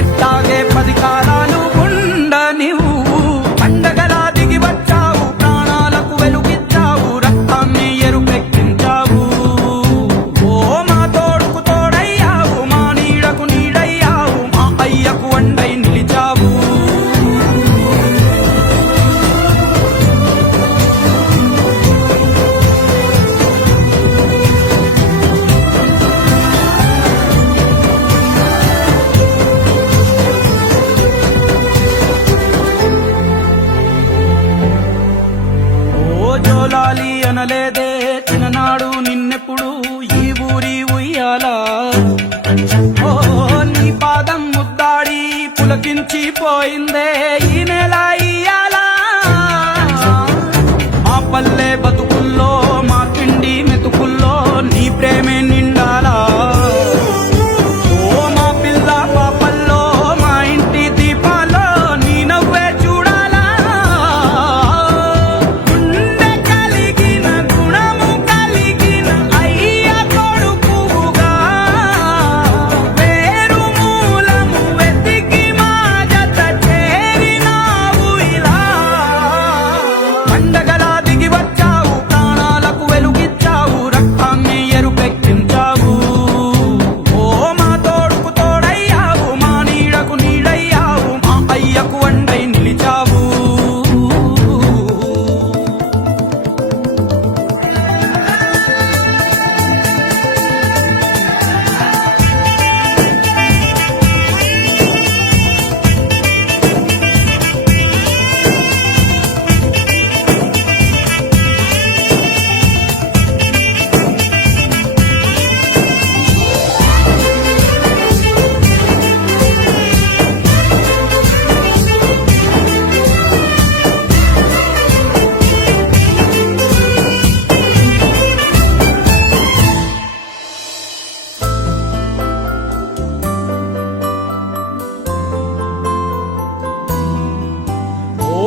ఇట్టాగే పది కాలాలు ఉండ నువ్వు పండగలా దిగి వచ్చావు ప్రాణాలకు వెలుగిచ్చావు రక్తాన్ని ఎరుపెక్కించావు ఓ మా తోడుకు తోడయ్యావు మా నీడకు నీడయ్యావు మా అయ్యకు వండై నిలిచావు. లేదే చిన్ననాడు నిన్నెప్పుడు ఈ ఊరి ఉయ్యాలా. ఓ నీ పాదం ముద్దాడి పులకించి పోయిందే ఈ నెల ఇయ్యాలా. మా పల్లె బతుకుల్లో మా పిండి మెతుకుల్లో నీ ప్రేమే